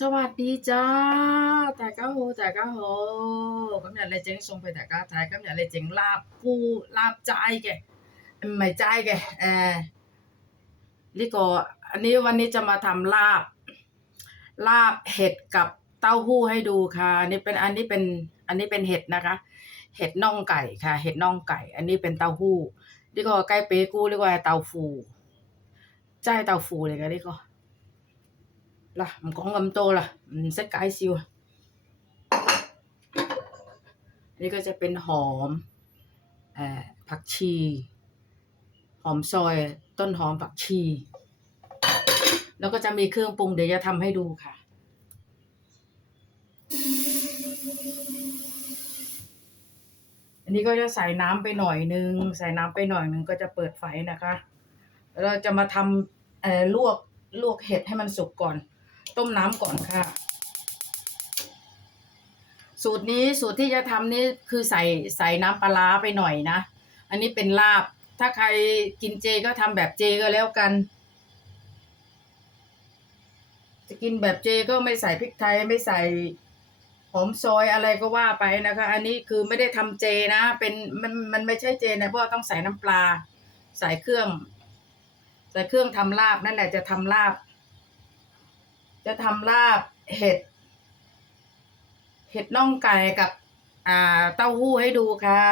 สวัสดีจ้าต่ก็โหต่ก็โหกำเนี่ยเลเจ๋งทรงไปต่ก็แต่กำเนี่ยเลยเจ๋งลาบกูลาบใจแกไม่ใจแกเออนี่กอันนี้วันนี้จะมาทำลาบ ลาบเห็ดกับเต้าหู้ให้ดูค่ะ นี่เป็นอันนี้เป็นอันนี้เป็นเห็ดนะคะ เห็ดน่องไก่ค่ะ เห็ดน่องไก่ อันนี้เป็นเต้าหู้นี่ก็ใกล้เป๊กู้เรียกว่าเต้าฟูใจเต้าฟูเลยก็นี่ก็ 嗱，唔讲咁多啦，唔识介绍啊。呢个จะเป็นหอมเอ่อผักชี หอมซอย ต้นหอมผักชี แล้วก็จะมีเครื่องปรุงเดี๋ยวจะทำให้ดูค่ะ อันนี้ก็จะใส่น้ำไปหน่อยนึง ใส่น้ำไปหน่อยนึงก็จะเปิดไฟนะคะ แล้วเราจะมาทำเอ่อลวกลวกเห็ดให้มันสุกก่อน ต้มน้ำก่อนค่ะ สูตรนี้สูตรที่จะทำนี่คือใส่ใส่น้ำปลาไปหน่อยนะ อันนี้เป็นลาบ ถ้าใครกินเจก็ทำแบบเจก็แล้วกัน จะกินแบบเจก็ไม่ใส่พริกไทยไม่ใส่หอมซอยอะไรก็ว่าไปนะคะ อันนี้คือไม่ได้ทำเจนะ เป็นมันมันไม่ใช่เจนะเพราะต้องใส่น้ำปลา ใส่เครื่อง ใส่เครื่องทำลาบนั่นแหละจะทำลาบ จะทำลาบเห็ด เห็ดน่องไก่กับ อ่า เต้าหู้ให้ดูค่ะ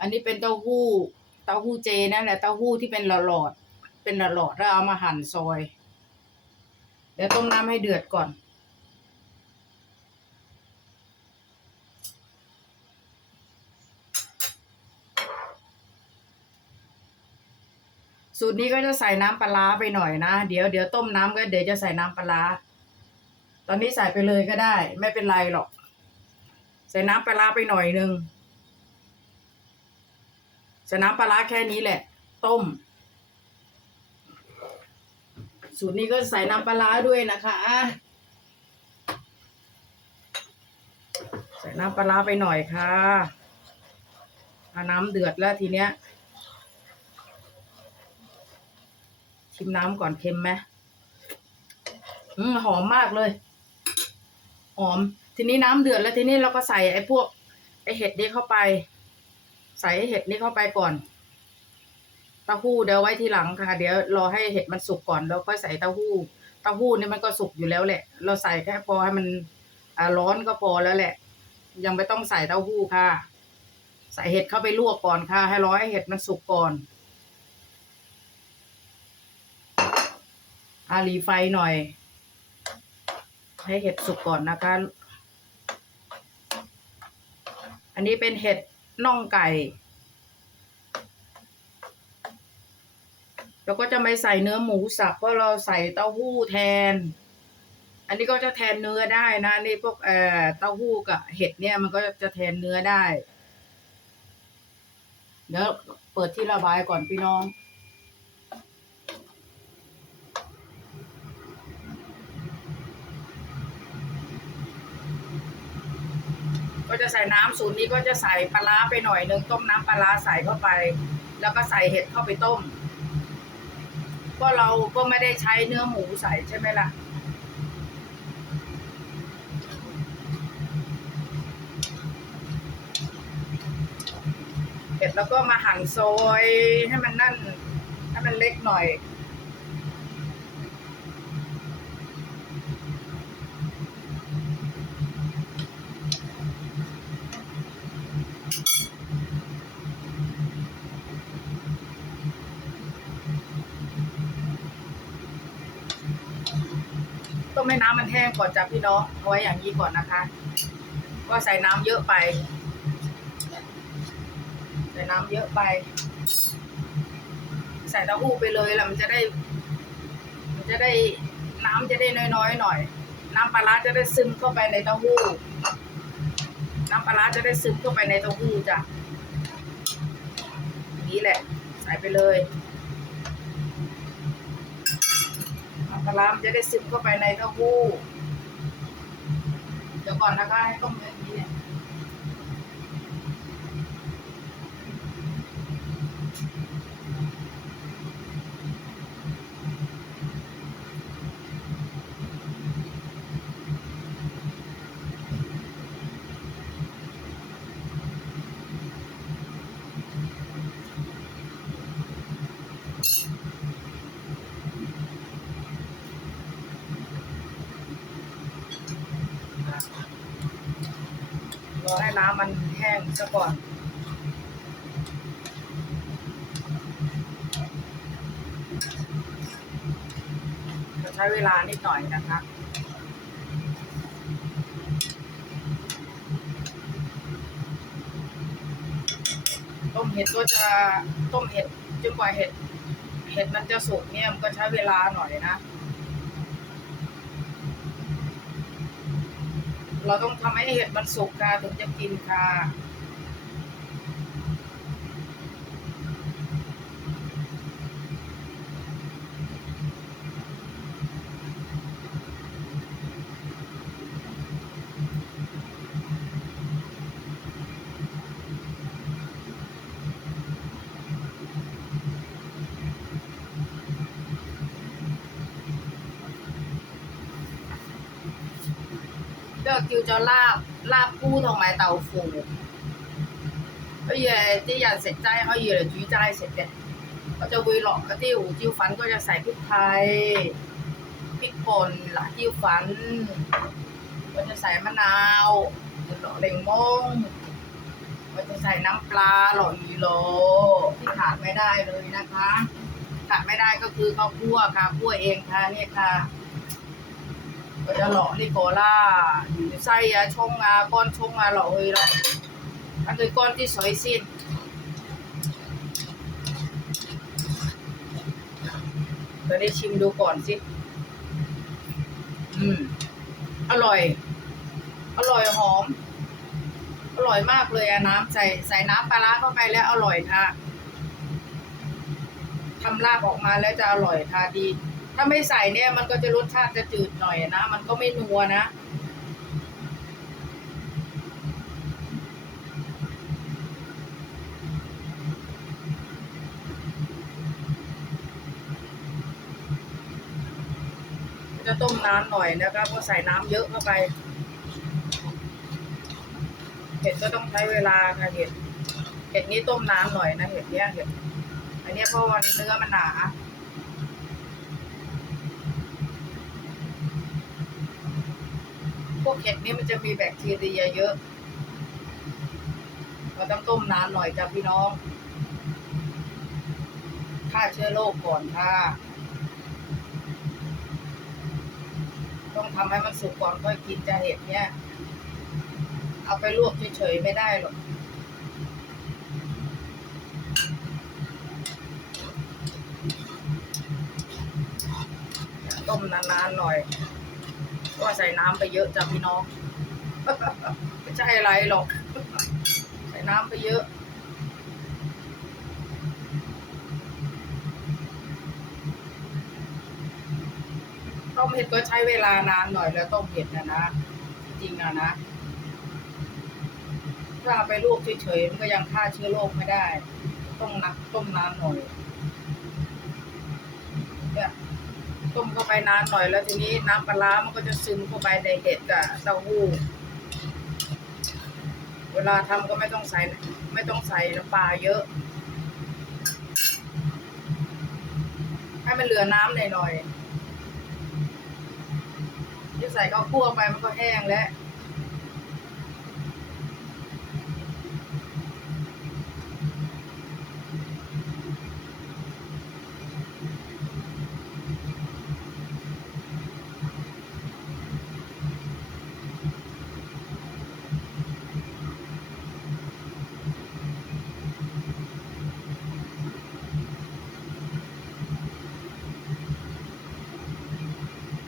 อันนี้เป็นเต้าหู้ เต้าหู้เจนั่นแหละเต้าหู้ที่เป็นหลอดๆเป็นหลอดๆแล้วเอามาหั่นซอย เดี๋ยวต้มน้ำให้เดือดก่อน สูตรนี้ก็จะใส่น้ำปลาไปหน่อยนะ เดี๋ยวเดี๋ยวต้มน้ำก็เดี๋ยวจะใส่น้ำปลา ตอนนี้ใส่ไปเลยก็ได้ ไม่เป็นไรหรอก ใส่น้ำปลาไปหน่อยนึงใส่น้ำปลาแค่นี้แหละ ต้ม สูตรนี้ก็ใส่น้ำปลาด้วยนะคะใส่น้ำปลาไปหน่อยค่ะน้ำเดือดแล้วทีเนี้ย ชิมน้ำก่อนเค็มไหมอืมหอมมากเลย หอม ทีนี้น้ำเดือดแล้วทีนี้เราก็ใส่ไอ้พวก ไอ้เห็ดนี้เข้าไป ใส่ไอ้เห็ดนี้เข้าไปก่อนเต้าหู้เดี๋ยวไว้ทีหลังค่ะ เดี๋ยวรอให้เห็ดมันสุกก่อนแล้วค่อยใส่เต้าหู้ เต้าหู้นี่มันก็สุกอยู่แล้วแหละ เราใส่แค่พอให้มันอ่าร้อนก็พอแล้วแหละ ยังไม่ต้องใส่เต้าหู้ค่ะ ใส่เห็ดเข้าไปลวกก่อนค่ะ ให้ร้อยให้เห็ดมันสุกก่อน อารีไฟหน่อย ให้เห็ดสุกก่อนนะคะ อันนี้เป็นเห็ดน่องไก่แล้วก็จะไม่ใส่เนื้อหมูสับเพราะเราใส่เต้าหู้แทน อันนี้ก็จะแทนเนื้อได้นะ นี่พวกเอ่อเต้าหู้กับเห็ดเนี่ยมันก็จะแทนเนื้อได้ เดี๋ยวเปิดที่ระบายก่อนพี่น้อง จะใส่น้ำสูตรนี้ก็จะใส่ปลาไปหน่อยนึงต้มน้ำปลาร้าใส่เข้าไป แล้วก็ใส่เห็ดเข้าไปต้ม ก็เราก็ไม่ได้ใช้เนื้อหมูใส่ใช่ไหมล่ะเห็ดแล้วก็มาหั่นซอยให้มันนั่นให้มันเล็กหน่อย ต้ มันแห้งก่อนจ้ะพี่น้องเอาไว้อย่างนี้ก่อนนะคะก็ใส่น้ำเยอะไป ใส่น้ำเยอะไป ใส่เต้าหู้ไปเลยแล้วมันจะได้ มันจะได้น้ำจะได้น้อยๆหน่อย น้ำปลาร้าจะได้ซึมเข้าไปในเต้าหู้ น้ำปลาร้าจะได้ซึมเข้าไปในเต้าหู้จ้ะนี้แหละ ใส่ไปเลย น้ำ ปลาร้ามันจะได้ซึมเข้าไปในเต้าหู้ เดี๋ยวก่อนนะคะให้ต้มอย่างนี้เนี่ยรอ ให้น้ำมันแห้งซะก่อนจะใช้เวลานิดหน่อยนะคะต้มเห็ดก็จะต้มเห็ดจนกว่าเห็ดเห็ดมันจะสุกเนี่ยมันก็ใช้เวลาหน่อยนะ เราต้องทำให้เห็ดมันสุกค่ะถึงจะกินค่ะ เลือกคิวจะลาบลาบปู同埋豆腐可以啲人食斋可以嚟煮斋食嘅，我就会落嗰啲胡椒粉，ก็จะใส่พริกไทยพริกป่น辣椒粉ก็จะใส่มะนาวหล่อเล็งมงก็จะใส่น้ำปลาหล่ออีโลที่ขาดไม่ได้เลยนะคะ ขาดไม่ได้ก็คือข้าวคั่วค่ะคั่วเองค่ะเนี่ยค่ะ ก็จะหล่อลิโกล่าอยู่ในไส้อะชงอะก้อนชงอะหล่อเลยหล่ออันคือก้อนที่สวยสิ้นเดี๋ยวได้ชิมดูก่อนสิ อืม อร่อย อร่อยหอม อร่อยมากเลยอะน้ำใส่ใส่น้ำปลาร้าเข้าไปแล้วอร่อยค่ะทำลาบออกมาแล้วจะอร่อยค่ะดี ถ้าไม่ใส่เนี่ยมันก็จะรสชาติจะจืดหน่อยนะ มันก็ไม่นัวนะ จะต้มน้ำหน่อยนะคะเพราะใส่น้ำเยอะเข้าไป เห็ดก็ต้องใช้เวลาค่ะเห็ด เห็ดนี้ต้มน้ำหน่อยนะเห็ดเนี้ยเห็ด อันนี้เพราะวันเนื้อมันหนา พวกเห็ดนี้มันจะมีแบคทีเรียเยอะเราต้องต้มนานหน่อยจ้ะพี่น้องฆ่าเชื้อโรคก่อนค่ะ ต้องทำให้มันสุกก่อนค่อยกินจะเห็ดเนี่ย เอาไปลวกเฉยๆไม่ได้หรอกต้มนานๆหน่อย ก็ใส่น้ำไปเยอะจ้ะพี่น้องไม่ใช่อะไรหรอก ใส่น้ำไปเยอะต้มเห็ดก็ใช้เวลานานหน่อยแล้วต้มเห็ดนะนะ จริงๆอะนะ ถ้าไปลวกเฉยๆมันก็ยังฆ่าเชื้อโรคไม่ได้ ต้องนักต้มนานหน่อยเนี่ย ต้มเข้าไปนานหน่อยแล้วทีนี้น้ำปลาร้ามันก็จะซึมเข้าไปในเห็ดกับเต้าหู้ เวลาทำก็ไม่ต้องใส่ไม่ต้องใส่น้ำปลาเยอะ ให้มันเหลือน้ำหน่อยๆที่ใส่ข้าวคั่วไปมันก็แห้งแล้ว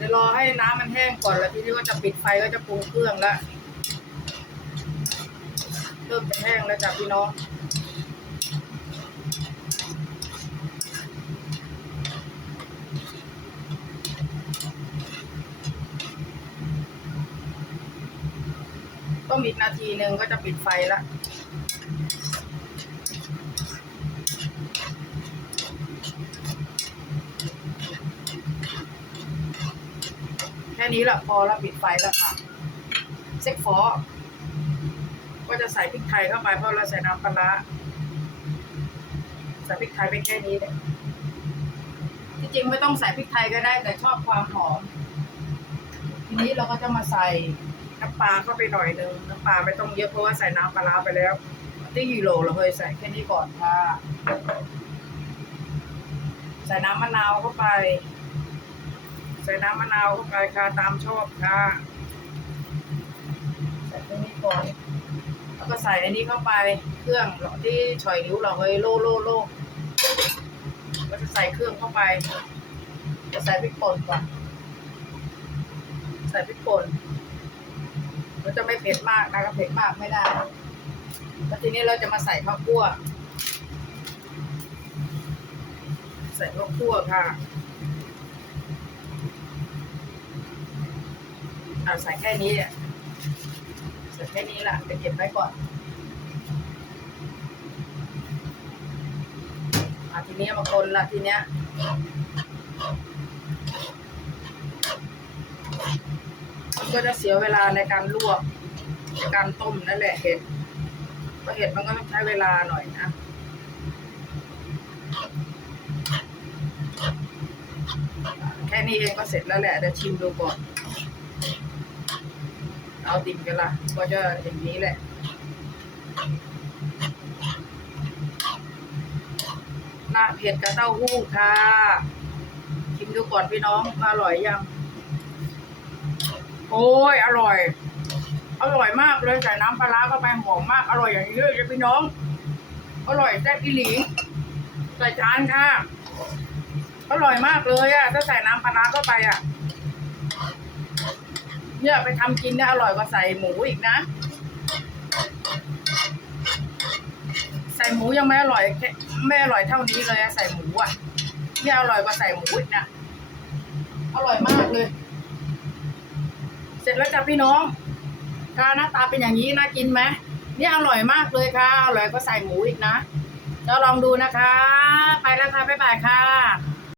ดี๋ยวรอให้น้ำมันแห้งก่อนแล้วทีนี้ก็จะปิดไฟก็จะปรุงเครื่องล้วเริ่มจะแห้งแล้วจ้ะพี่น้องต้มอีกนาทีหนึ่งก็จะปิดไฟละ ค่นี้แหละพอแล้วปิดไฟแล้วค่ะเซ็กฟอก็จะใส่พริกไทยเข้าไปเพราะเราใส่น้ำปลาร้าใส่พริกไทยไปแค่นี้เลยที่จริงไม่ต้องใส่พริกไทยก็ได้ แต่ชอบความหอมทีนี้เราก็จะมาใส่น้ำปลาเข้าไปหน่อยนึงน้ำปลาไม่ต้องเยอะเพราะว่าใส่น้ำปลาร้าไปแล้วที่ยูโรเราเคยใส่แค่นี้ก่อนค่ะ ใส่น้ำมะนาวเข้าไป ใส่น้ำมะนาวเข้าไปค่ะตามชอบค่ะใส่ตรงนี้ก่อนแล้วก็ใส่อันนี้เข้าไปเครื่องที่ฉอยนิ้วเราเฮ้ยโล่โล่โล่ก็จะใส่เครื่องเข้าไปจะใส่พริกป่นก่อนใส่พริกป่นมันจะไม่เผ็ดมากนะก็เผ็ดมากไม่ได้แล้วทีนี้เราจะมาใส่ข้าวคั่ว ใส่ข้าวคั่วค่ะ เอาใส่แค่นี้อะใส่แค่นี้ละจะเก็บไว้ก่อนอะทีนี้มาคนละทีเนี้ยมันก็จะเสียเวลาในการลวกในการต้มนั่นแหละเห็ดเพราะเห็ดมันก็ต้องใช้เวลาหน่อยนะแค่นี้เองก็เสร็จแล้วแหละเดี๋ยวชิมดูก่อน เอาติ่มกันละก็จะอย่างนี้แหละหน้าเผ็ดกับเต้าหู้ค่ะชิมดูก่อนพี่น้องว่าอร่อยยังโอ้ยอร่อย อร่อยมากเลยใส่น้ำปลาร้าเข้าไปหอมมาก อร่อยอย่างนี้เลยพี่น้อง อร่อยแซ่บอีหลีใส่จานค่ะ อร่อยมากเลยอะถ้าใส่น้ำปลาร้าเข้าไปอะ เนี่ยไปทำกินนี่ยอร่อยกว่าใส่หมูอีกนะ ใส่หมูยังไม่อร่อยไม่อร่อยเท่านี้เลยใส่หมูอะเนี่ยอร่อยกว่าใส่หมูอีกนะอร่อยมากเลย เสร็จแล้วจ้ะพี่น้องค่ะหน้าตาเป็นอย่างนี้น่ากินไหมเนี่ยอร่อยมากเลยค่ะอร่อยก็ใส่หมูอีกนะแล้วลองดูนะคะ ไปแล้วค่ะบ๊ายบายค่ะ